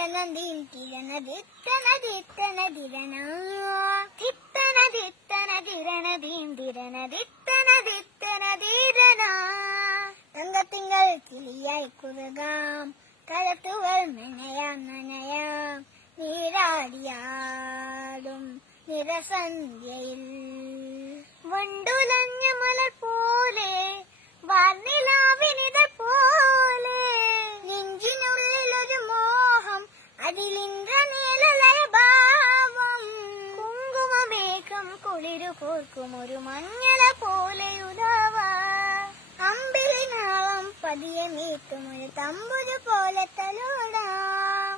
തിരനദീം തിരനദിത്തനദിത്തനദിരനാ തിത്തനദിത്തനദിരനദീം തിരനദിത്തനദിത്തനദിരനാ തങ്കത്തിങ്കൾ കിളിയായി കുറുകാം കലത്തുകൾ നനയാം നനയാം നീരാടിയാടും നിറസന്ധ്യയിൽ വണ്ടുലഞ്ഞ മലർ പോലെ വാർനിലാവിനിത പോലെ നെഞ്ചിനുള്ളിലൊരു മോഹം അതിലിന്ദ്രനീലലയ ഭാവം കുങ്കുമമേഘം കുളിരു കോർക്കും ഒരു മഞ്ഞള പോലെയുദാവ അമ്പിളിനാളം പതിയെ മീട്ടും ഒരു തമ്പുരു പോലെ തലോടാം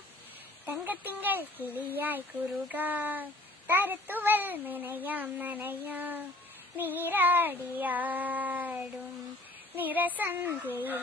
തങ്കത്തിങ്കൾ കിളിയായി കുറുകാം തരത്തുവൽ നനയാം നനയാം നീരാടിയാടും നിറസന്ധ്യയിൽ